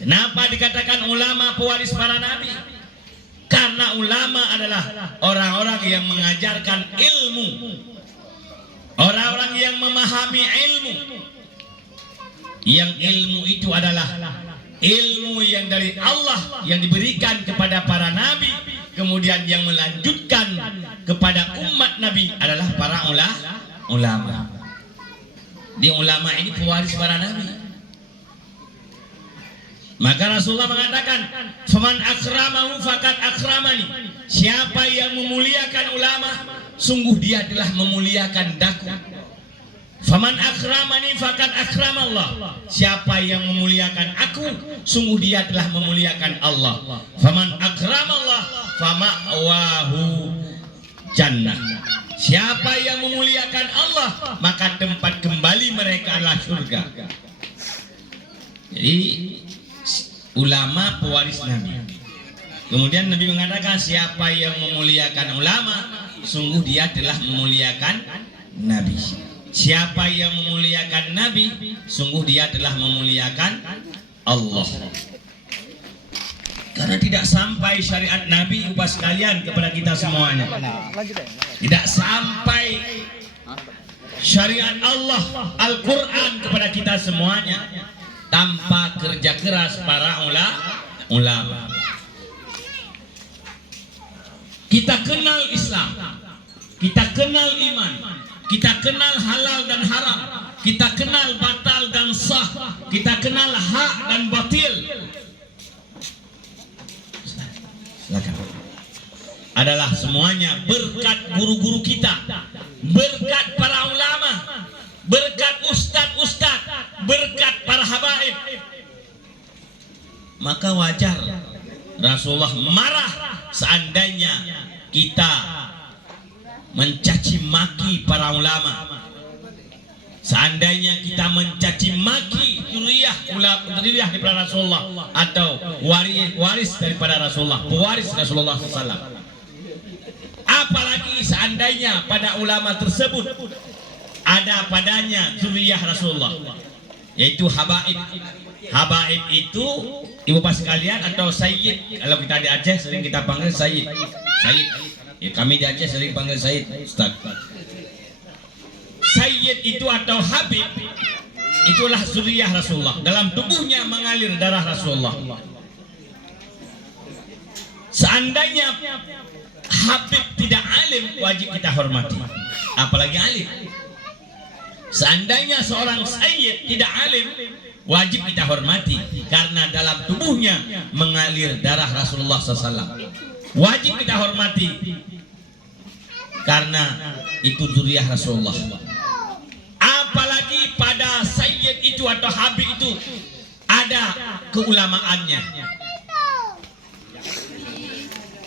Kenapa dikatakan ulama pewaris para nabi? Karena ulama adalah orang-orang yang mengajarkan ilmu, orang-orang yang memahami ilmu. Yang ilmu itu adalah ilmu yang dari Allah yang diberikan kepada para nabi, kemudian yang melanjutkan kepada umat nabi adalah para ulama. Di ulama ini pewaris para nabi. Maka Rasulullah mengatakan, "Faman akramahu faqad akramani." Siapa yang memuliakan ulama, sungguh dia telah memuliakan daku. Faman akramani faqad akramallah. Siapa yang memuliakan aku, sungguh dia telah memuliakan Allah. Faman akramallah fama'wahu jannah. Siapa yang memuliakan Allah, maka tempat kembali mereka adalah surga. Jadi ulama pewaris Nabi. Kemudian Nabi mengatakan, siapa yang memuliakan ulama, sungguh dia telah memuliakan Nabi. Siapa yang memuliakan Nabi, sungguh dia telah memuliakan Allah. Karena tidak sampai syariat Nabi upah sekalian kepada kita semuanya. Tidak sampai syariat Allah Al-Quran kepada kita semuanya tanpa kerja keras para ulama. Kita kenal Islam, kita kenal iman, kita kenal halal dan haram, kita kenal batal dan sah, kita kenal hak dan batil. Silakan. Adalah semuanya berkat guru-guru kita, berkat para ulama, berkat ustadz-ustadz, berkat para habaib. Maka wajar Rasulullah marah seandainya kita mencaci maki para ulama, seandainya kita mencaci maki zuriyah daripada Rasulullah atau waris daripada Rasulullah, pewaris Rasulullah SAW. Apalagi seandainya pada ulama tersebut ada padanya zuriyah Rasulullah, yaitu habaib. Habaib itu ibu pas sekalian atau sayyid. Kalau kita di Aceh sering kita panggil sayyid. Sayyid. Ya, kami di Aceh sering panggil sayyid, Ustaz. Sayyid itu atau habib itulah zuriyah Rasulullah. Dalam tubuhnya mengalir darah Rasulullah. Seandainya habib tidak alim, wajib kita hormati. Apalagi alim. Seandainya seorang sayyid tidak alim, wajib kita hormati karena dalam tubuhnya mengalir darah Rasulullah SAW. Wajib kita hormati karena itu zuriyah Rasulullah. Apalagi pada sayyid itu atau habib itu ada keulamaannya,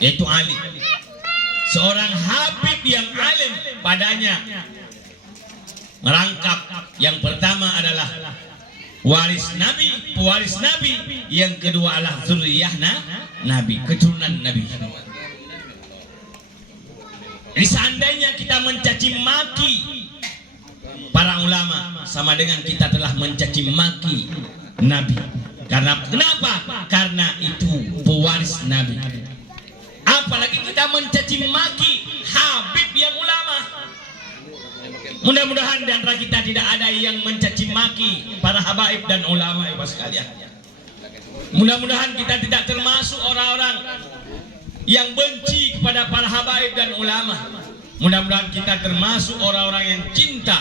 yaitu alim. Seorang habib yang alim padanya merangkap yang pertama adalah waris Nabi, pewaris Nabi. Yang kedua adalah zuriyah Nabi, keturunan Nabi. Jadi seandainya kita mencaci maki para ulama, sama dengan kita telah mencaci maki Nabi. Karena kenapa? Karena itu pewaris Nabi. Apalagi kita mencaci maki habib yang ulama. Mudah-mudahan di antara kita tidak ada yang mencaci maki para habaib dan ulama Ibu sekalian. Mudah-mudahan kita tidak termasuk orang-orang yang benci kepada para habaib dan ulama. Mudah-mudahan kita termasuk orang-orang yang cinta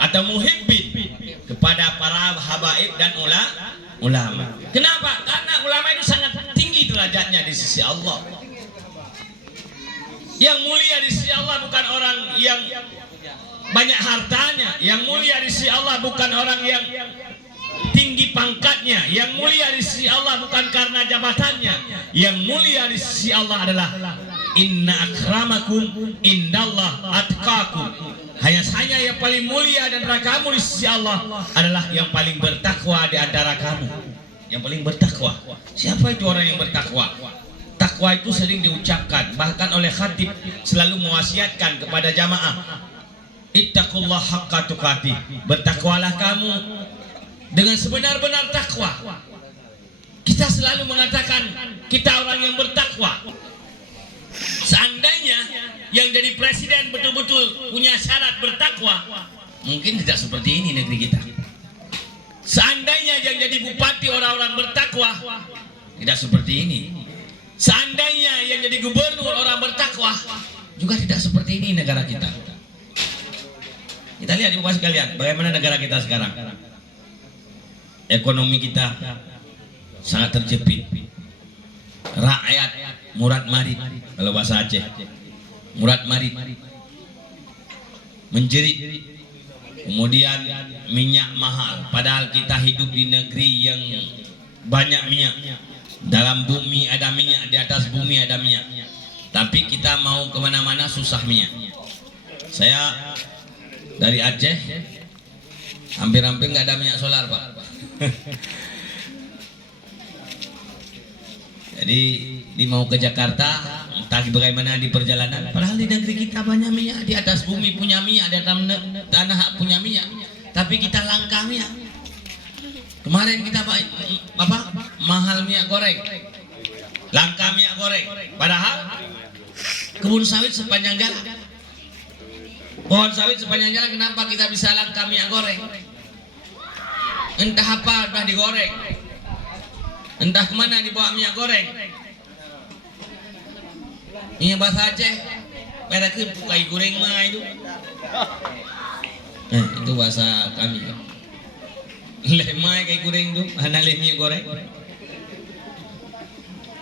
atau muhibbin kepada para habaib dan ulama. Kenapa? Karena ulama itu sangat tinggi derajatnya di sisi Allah. Yang mulia di sisi Allah bukan orang yang banyak hartanya. Yang mulia di sisi Allah bukan orang yang tinggi pangkatnya. Yang mulia di sisi Allah bukan karena jabatannya. Yang mulia di sisi Allah adalah inna akramakum indallah atqakum. Hanya yang paling mulia dan kamu di sisi Allah adalah yang paling bertakwa di antara kamu. Yang paling bertakwa. Siapa itu orang yang bertakwa? Takwa itu sering diucapkan, bahkan oleh khatib selalu mewasiatkan kepada jamaah, ittaqullah haqqa tuqatih, bertakwalah kamu dengan sebenar-benar takwa. Kita selalu mengatakan kita orang yang bertakwa. Seandainya yang jadi presiden betul-betul punya syarat bertakwa, mungkin tidak seperti ini negeri kita. Seandainya yang jadi bupati orang-orang bertakwa, tidak seperti ini. Seandainya yang jadi gubernur orang bertakwa, juga tidak seperti ini negara kita. Kita lihat Bapak sekalian, bagaimana negara kita sekarang. Ekonomi kita sangat terjepit. Rakyat murad marid, kalau bahasa Aceh, murad marid, menjerit. Kemudian minyak mahal, padahal kita hidup di negeri yang banyak minyak. Dalam bumi ada minyak, di atas bumi ada minyak. Tapi kita mau kemana-mana susah minyak. Saya dari Aceh, hampir-hampir nggak ada minyak solar, Pak. Jadi di mau ke Jakarta, entah bagaimana di perjalanan, padahal di negeri kita banyak minyak, di atas bumi punya minyak, di atas tanah punya minyak, tapi kita langka minyak. Kemarin kita mahal minyak goreng, langka minyak goreng, padahal kebun sawit sepanjang jalan, pohon sawit sepanjang jalan, kenapa kita bisa langka minyak goreng? Entah apa udah digoreng, entah kemana dibawa minyak goreng. Minyak bahasa Aceh, pada ke bukai goreng mah itu. Itu bahasa kami. Lemai kayak goreng tu, hana minyak goreng.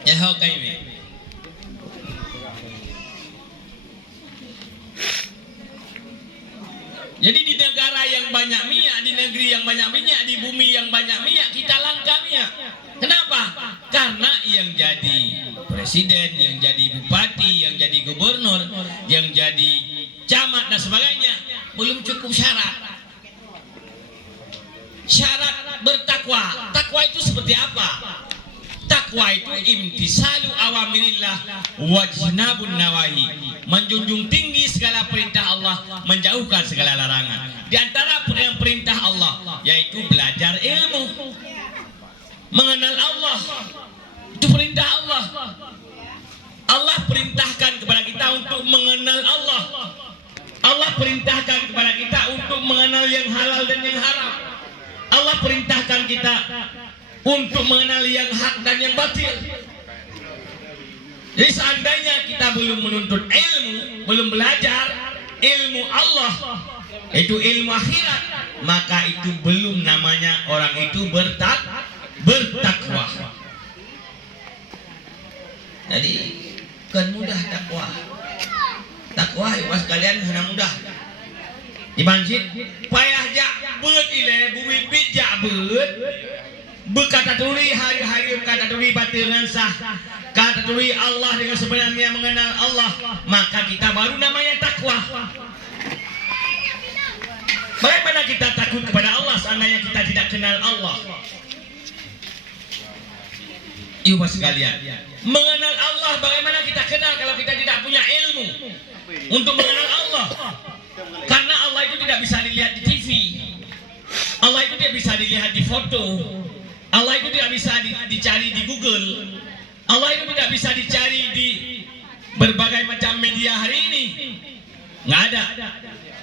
Ya ho kai me. Jadi di negara yang banyak minyak, di negeri yang banyak minyak, di bumi yang banyak minyak, kita langka minyak. Kenapa? Karena yang jadi presiden, yang jadi bupati, yang jadi gubernur, yang jadi camat dan sebagainya belum cukup syarat. Syarat bertakwa. Takwa itu seperti apa? Takwa itu imtisalu awamirillah wajnabun nawahi, menjunjung tinggi segala perintah Allah, menjauhkan segala larangan. Di antara perintah Allah yaitu belajar ilmu, mengenal Allah. Itu perintah Allah. Allah perintahkan kepada kita untuk mengenal Allah. Allah perintahkan kepada kita untuk mengenal yang halal dan yang haram. Allah perintahkan kita untuk mengenal yang hak dan yang batil. Jadi seandainya kita belum menuntut ilmu, belum belajar ilmu Allah, itu ilmu akhirat, maka itu belum namanya orang itu bertakwa. Jadi kan mudah takwa. Takwa ya sekalian hanya mudah. Di masjid payah jak beut ile bumi bijak beut. Berkata tuli hari-hari kata tuli batil dan sah. Kata tuli Allah dengan sebenarnya mengenal Allah, maka kita baru namanya takwa. Bagaimana kita takut kepada Allah seandainya kita tidak kenal Allah? Ibu sekalian, mengenal Allah bagaimana kita kenal kalau kita tidak punya ilmu untuk mengenal Allah? Karena Allah itu tidak bisa dilihat di TV, Allah itu tidak bisa dilihat di foto, Allah itu tidak bisa dicari di Google, Allah itu tidak bisa dicari di berbagai macam media hari ini. Nggak ada.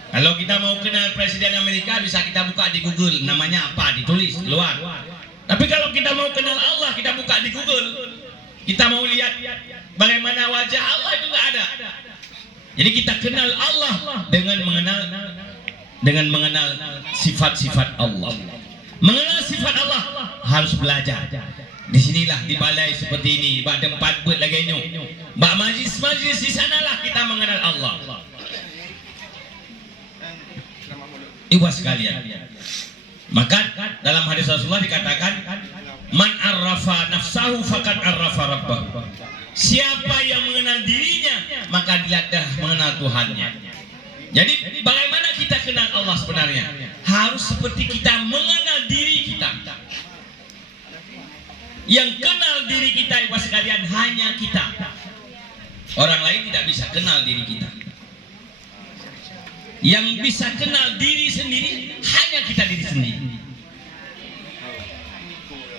Kalau kita mau kenal Presiden Amerika bisa kita buka di Google, namanya apa, ditulis keluar. Tapi kalau kita mau kenal Allah, kita buka di Google, kita mau lihat bagaimana wajah Allah, itu nggak ada. Jadi kita kenal Allah dengan mengenal sifat-sifat Allah. Mengenal sifat Allah harus belajar. Disinilah di balai seperti ini, bak tempat buat lagi nyok, bak majlis-majlis di sanalah kita mengenal Allah. Ibu sekalian, maka dalam hadis Rasulullah dikatakan, man arrafa nafsahu faqad arrafa rabbahu. Siapa yang mengenal dirinya, maka dia dah mengenal Tuhannya. Jadi bagaimana kita kenal Allah sebenarnya? Harus seperti kita mengenal diri kita. Yang kenal diri kita, ibu sekalian, hanya kita. Orang lain tidak bisa kenal diri kita. Yang bisa kenal diri sendiri hanya kita diri sendiri.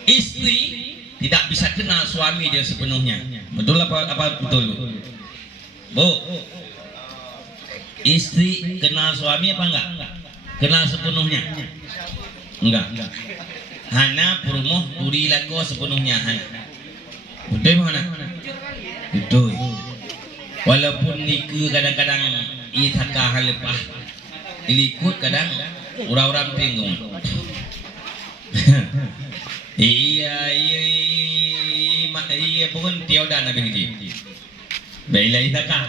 Istri tidak bisa kenal suami dia sepenuhnya. Betul apa betul, Bu? Istri kenal suami apa enggak? Kenal sepenuhnya? Enggak. Hana purmoh turi laku sepenuhnya hana. Betul mana? Betul. Walaupun niku kadang-kadang itaka halepah ilikut kadang orang-orang bingung. Iya pun tiada nabi gitu. Baiklah itaka.